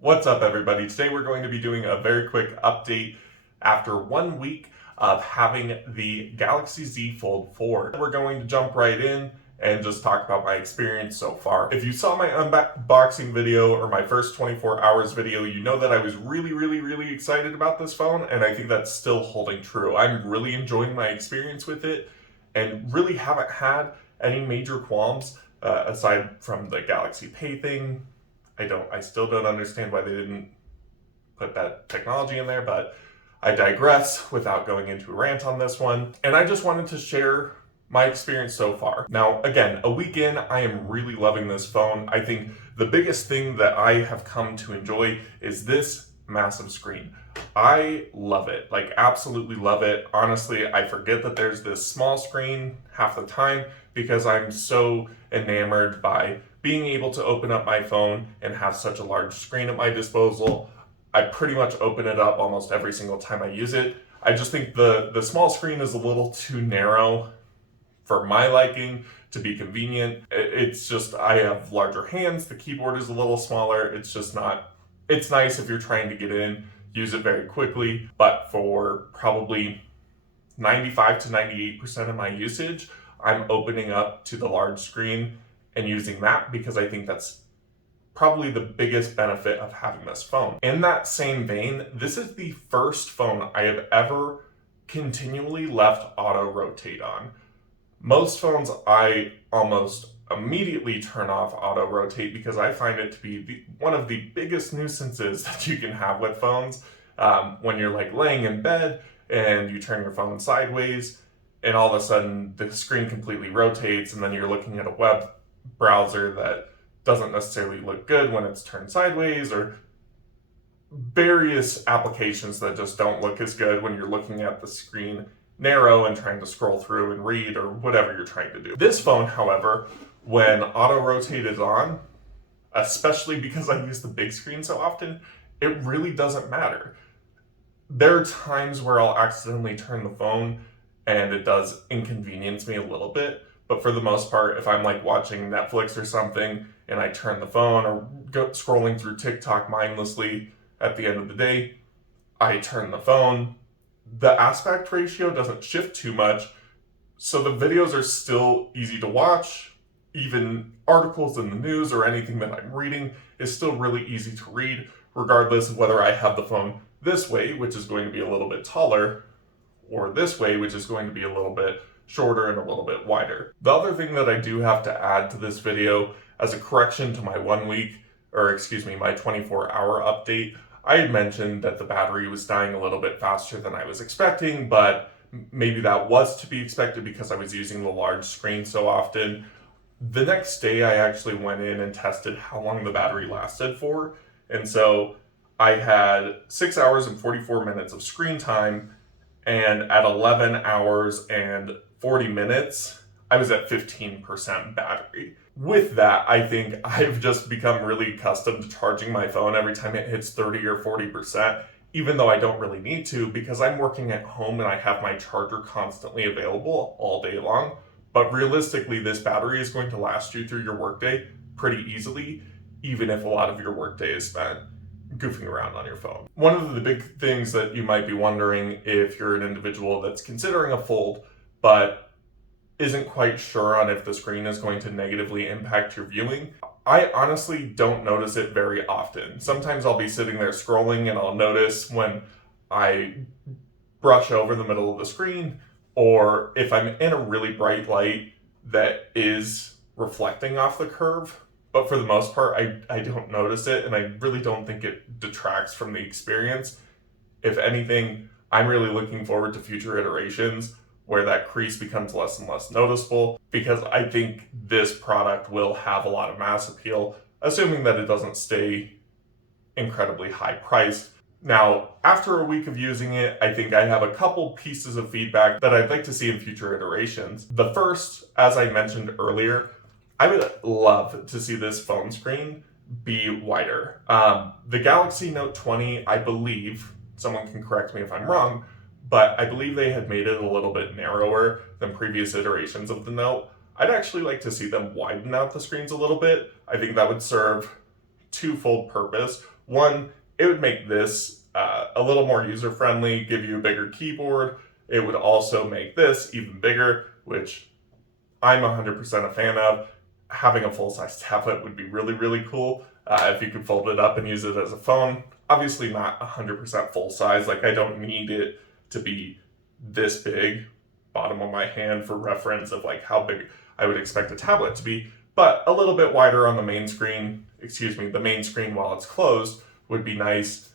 What's up, everybody? Today we're going to be doing a very quick update after 1 week of having the Galaxy Z Fold 4. We're going to jump right in and just talk about my experience so far. If you saw my unboxing video or my first 24 hours video, you know that I was really excited about this phone, and I think that's still holding true. I'm really enjoying my experience with it and really haven't had any major qualms aside from the Galaxy Pay thing. I still don't understand why they didn't put that technology in there, but I digress without going into a rant on this one. And I just wanted to share my experience so far. Now, again, a week in, I am really loving this phone. I think the biggest thing that I have come to enjoy is this massive screen. I love it, like absolutely love it. Honestly, I forget that there's this small screen half the time because I'm so enamored by being able to open up my phone and have such a large screen at my disposal. I pretty much open it up almost every single time I use it. I just think the small screen is a little too narrow for my liking to be convenient. It's just, I have larger hands, the keyboard is a little smaller, it's just not, it's nice if you're trying to get in, use it very quickly, but for probably 95 to 98% of my usage, I'm opening up to the large screen and using that because I think that's probably the biggest benefit of having this phone. In that same vein, this is the first phone I have ever continually left auto rotate on. Most phones I almost immediately turn off auto rotate because I find it to be one of the biggest nuisances that you can have with phones. When you're like laying in bed and you turn your phone sideways and all of a sudden the screen completely rotates and then you're looking at a web browser that doesn't necessarily look good when it's turned sideways, or various applications that just don't look as good when you're looking at the screen narrow and trying to scroll through and read or whatever you're trying to do. This phone, however, when auto rotate is on, especially because I use the big screen so often, it really doesn't matter. There are times where I'll accidentally turn the phone and it does inconvenience me a little bit, but for the most part, if I'm like watching Netflix or something and I turn the phone or go scrolling through TikTok mindlessly, at the end of the day, I turn the phone. The aspect ratio doesn't shift too much, so the videos are still easy to watch. Even articles in the news or anything that I'm reading is still really easy to read, regardless of whether I have the phone this way, which is going to be a little bit taller, or this way, which is going to be a little bit shorter and a little bit wider. The other thing that I do have to add to this video as a correction to my my 24-hour update, I had mentioned that the battery was dying a little bit faster than I was expecting, but maybe that was to be expected because I was using the large screen so often. The next day, I actually went in and tested how long the battery lasted for, and so I had 6 hours and 44 minutes of screen time, and at 11 hours and 40 minutes, I was at 15% battery. With that, I think I've just become really accustomed to charging my phone every time it hits 30 or 40%, even though I don't really need to because I'm working at home and I have my charger constantly available all day long. But realistically, this battery is going to last you through your workday pretty easily, even if a lot of your workday is spent goofing around on your phone. One of the big things that you might be wondering if you're an individual that's considering a fold, but isn't quite sure on if the screen is going to negatively impact your viewing, I honestly don't notice it very often. Sometimes I'll be sitting there scrolling and I'll notice when I brush over the middle of the screen, or if I'm in a really bright light that is reflecting off the curve. But for the most part, I don't notice it, and I really don't think it detracts from the experience. If anything, I'm really looking forward to future iterations where that crease becomes less and less noticeable, because I think this product will have a lot of mass appeal, assuming that it doesn't stay incredibly high priced. Now, after a week of using it, I think I have a couple pieces of feedback that I'd like to see in future iterations. The first, as I mentioned earlier, I would love to see this phone screen be wider. The Galaxy Note 20, I believe, someone can correct me if I'm wrong, but I believe they had made it a little bit narrower than previous iterations of the Note. I'd actually like to see them widen out the screens a little bit. I think that would serve twofold purpose. One, it would make this a little more user-friendly, give you a bigger keyboard. It would also make this even bigger, which I'm 100% a fan of. Having a full-size tablet would be really, really cool if you could fold it up and use it as a phone. Obviously not 100% full size, like I don't need it to be this big, bottom of my hand for reference of like how big I would expect a tablet to be, but a little bit wider on the main screen, the main screen while it's closed would be nice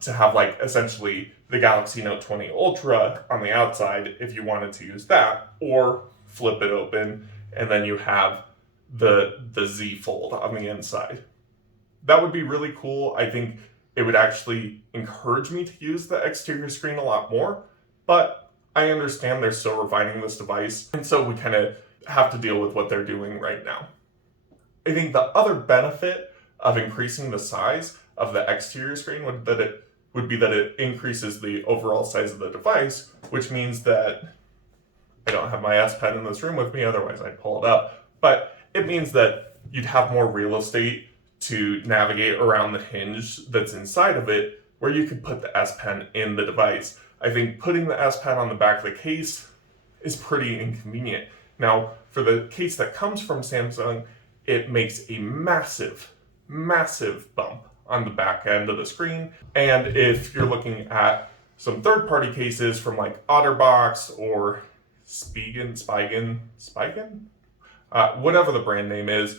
to have like essentially the Galaxy Note 20 Ultra on the outside if you wanted to use that, or flip it open and then you have the Z Fold on the inside. That would be really cool. I think it would actually encourage me to use the exterior screen a lot more, but I understand they're still refining this device, and so we kind of have to deal with what they're doing right now. I think the other benefit of increasing the size of the exterior screen would be that it increases the overall size of the device, which means that I don't have my S Pen in this room with me, otherwise I'd pull it up, but it means that you'd have more real estate to navigate around the hinge that's inside of it, where you could put the S Pen in the device. I think putting the S Pen on the back of the case is pretty inconvenient. Now, for the case that comes from Samsung, it makes a massive, massive bump on the back end of the screen. And if you're looking at some third-party cases from like OtterBox or Spigen, whatever the brand name is,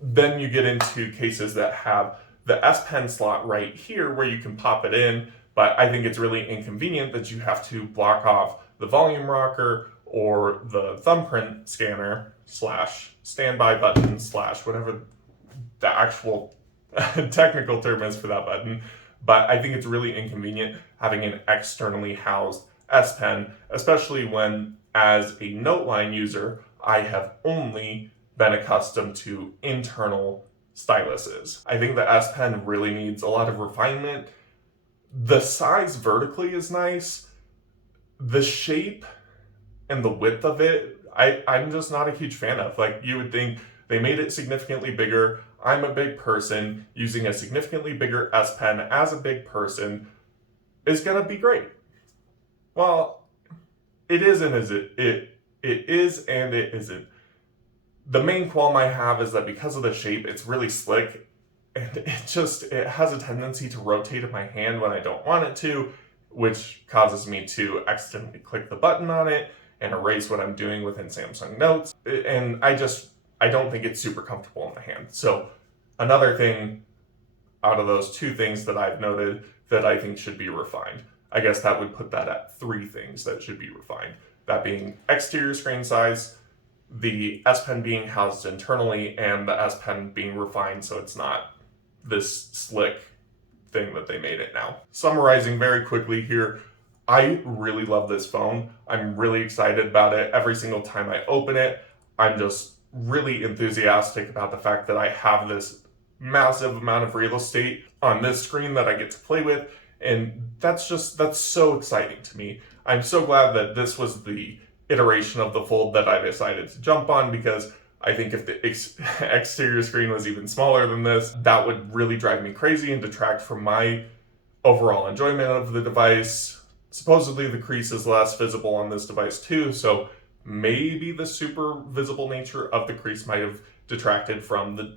then you get into cases that have the S Pen slot right here where you can pop it in, but I think it's really inconvenient that you have to block off the volume rocker or the thumbprint scanner / standby button / whatever the actual technical term is for that button. But I think it's really inconvenient having an externally housed S Pen, especially when, as a Noteline user, I have only been accustomed to internal styluses. I think the S Pen really needs a lot of refinement. The size vertically is nice. The shape and the width of it, I'm just not a huge fan of. Like, you would think they made it significantly bigger. I'm a big person. Using a significantly bigger S Pen as a big person is gonna be great. Well, it is and isn't. It is and it isn't. The main qualm I have is that because of the shape, it's really slick, and it has a tendency to rotate in my hand when I don't want it to, which causes me to accidentally click the button on it and erase what I'm doing within Samsung Notes. And I don't think it's super comfortable in the hand. So another thing out of those two things that I've noted that I think should be refined, I guess that would put that at 3 things that should be refined. That being exterior screen size, the S Pen being housed internally, and the S Pen being refined so it's not this slick thing that they made it now. Summarizing very quickly here, I really love this phone. I'm really excited about it. Every single time I open it, I'm just really enthusiastic about the fact that I have this massive amount of real estate on this screen that I get to play with, and that's so exciting to me. I'm so glad that this was the iteration of the Fold that I decided to jump on, because I think if the exterior screen was even smaller than this, that would really drive me crazy and detract from my overall enjoyment of the device. Supposedly the crease is less visible on this device too, so maybe the super visible nature of the crease might have detracted from the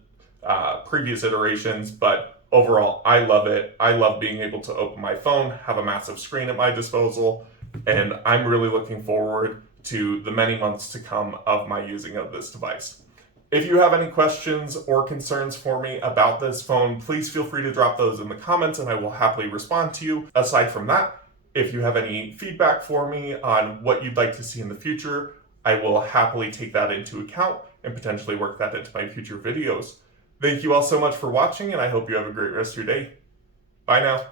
previous iterations, but overall I love it. I love being able to open my phone, have a massive screen at my disposal, and I'm really looking forward to the many months to come of my using of this device. If you have any questions or concerns for me about this phone, please feel free to drop those in the comments and I will happily respond to you. Aside from that, if you have any feedback for me on what you'd like to see in the future, I will happily take that into account and potentially work that into my future videos. Thank you all so much for watching, and I hope you have a great rest of your day. Bye now.